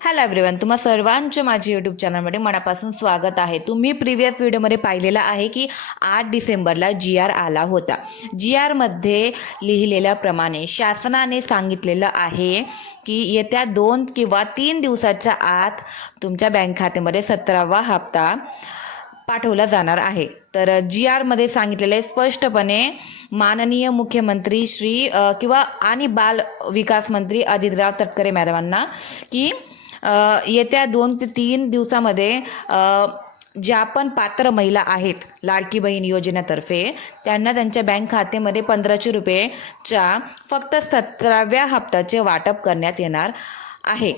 Hello everyone, तुम्हा सर्वांचं माझ्या यूट्यूब चॅनलमध्ये मनापासून स्वागत आहे. तुम्ही प्रिव्हियस व्हिडिओमध्ये पाहिलेलं आहे की 8 डिसेंबरला GR आला होता. GR मध्ये लिहिलेल्याप्रमाणे शासनाने सांगितलेलं आहे की येत्या 2 किंवा 3 दिवसाच्या आत तुमच्या बँक खात्यामध्ये 17वा हप्ता पाठवला जाणार आहे. तर GR मध्ये सांगितलेलं आहे स्पष्टपणे, माननीय मुख्यमंत्री श्री आणि बाल विकास मंत्री आदित्यराव तटकरे मॅडमांना की येत्या 2 ते 3 दिवसामध्ये ज्या पण पात्र महिला आहेत लाडकी बहीण योजनेतर्फे त्यांना त्यांच्या बँक खात्यामध्ये 1500 रुपयेच्या फक्त 17व्या हप्त्याचे वाटप करण्यात येणार आहे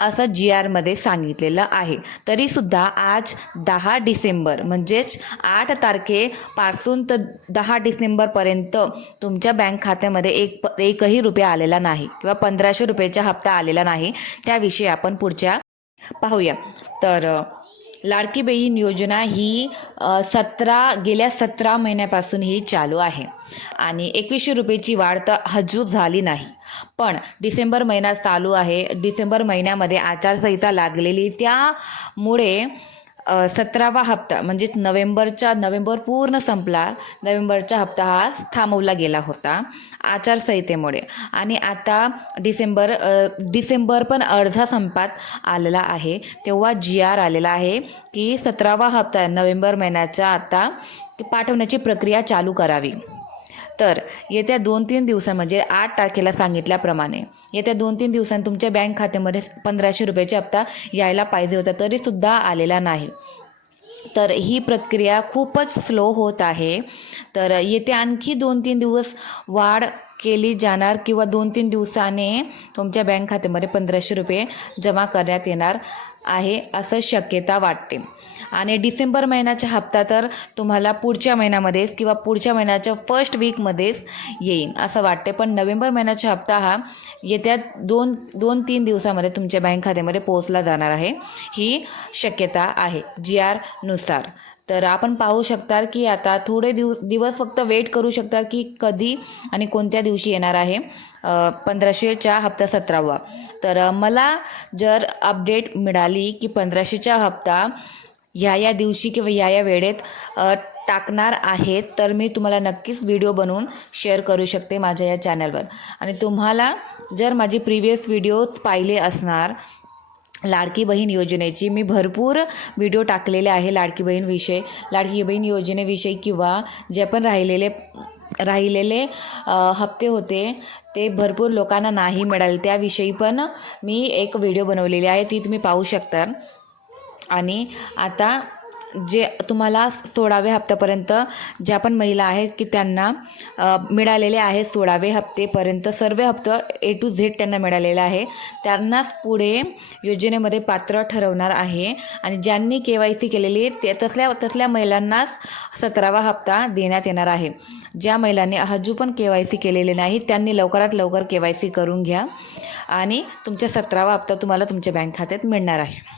असं GR मध्ये सांगितलेलं आहे. तरीसुद्धा आज 10 डिसेंबर म्हणजेच 8 तारखेपासून तर 10 डिसेंबरपर्यंत तुमच्या बँक खात्यामध्ये एकही रुपया आलेला नाही किंवा 1500 रुपयाचा हप्ता आलेला नाही. त्याविषयी आपण पुढच्या पाहूया. तर लाडकी बहीण योजना ही गेल्या 17 महिन्यापासून ही चालू आहे आणि 2100 रुपयाची वाढ तर अजून झाली नाही. पण डिसेंबर महिना चालू आहे. डिसेंबर महिन्यामध्ये आचारसंहिता लागलेली, त्यामुळे 17वा हप्ता म्हणजेच नोव्हेंबर पूर्ण संपला. नोव्हेंबरचा हप्ता हा थांबवला गेला होता आचारसंहितेमुळे आणि आता डिसेंबर पण अर्धा संपात आलेला आहे. तेव्हा GR आलेला आहे की 17वा हप्ता नोव्हेंबर महिन्याचा आता पाठवण्याची प्रक्रिया चालू करावी. तर येत्या 2-3 दिवसां म्हणजे 8 तारखेला सांगितल्याप्रमाणे येत्या 2-3 दिवसांत तुमच्या बँक खात्यामध्ये 1500 रुपयाचा हप्ता यायला पाहिजे होता, तरीसुद्धा आलेला नाही. तर ही प्रक्रिया खूपच स्लो होत आहे. तर येत्या आणखी 2-3 दिवस वाढ केली जाणार किंवा 2-3 दिवसाने तुमच्या बँक खात्यामध्ये 1500 रुपये जमा करण्यात येणार आहे असं शक्यता वाटते. आणि डिसेंबर महिन्याचा हप्ता तर तुम्हाला पुढच्या महिन्यामध्येच किंवा पुढच्या महिन्याच्या फर्स्ट वीकमध्येच येईल असं वाटते. पण नोव्हेंबर महिन्याचा हप्ता हा येत्या 2-3 दिवसामध्ये तुमच्या बँक खात्यामध्ये पोहोचला जाणार आहे ही शक्यता आहे GR नुसार. तर आपण पाहू शकता की आता थोडे दिवस फक्त वेट करू शकता की कधी आणि कोणत्या दिवशी येणार आहे 1500चा हप्ता 17वा. तर मला जर अपडेट मिळाली की 1500चा हप्ता या दिवशी किंवा या वेळेत टाकणार आहेत तर मी तुम्हाला नक्कीच व्हिडिओ बनवून शेअर करू शकते माझ्या या चॅनलवर. आणि तुम्हाला जर माझी प्रिव्हियस व्हिडिओज पाहिले असणार लाडकी बहीण योजनेची, मी भरपूर व्हिडिओ टाकलेले आहे लाडकी बहीण योजनेविषयी किंवा जे पण राहिलेले हप्ते होते ते भरपूर लोकांना नाही मिळाले, त्याविषयी पण मी एक व्हिडिओ बनवलेली आहे, ती तुम्ही पाहू शकता. आणि आता जे तुम्हाला 16व्या हप्त्यापर्यंत ज्या पण महिला आहेत की त्यांना मिळालेले आहे 16वे हप्तेपर्यंत सर्व हप्ता A to Z त्यांना मिळालेला आहे, त्यांनाच पुढे योजनेमध्ये पात्र ठरवणार आहे. आणि ज्यांनी KYC केलेली तसल्या महिलांनाच 17वा हप्ता देण्यात येणार आहे. ज्या महिलांनी अजून पण KYC केलेले नाही त्यांनी लवकरात लवकर KYC करून घ्या आणि तुमच्या 17वा हप्ता तुम्हाला तुमच्या बँक खात्यात मिळणार आहे.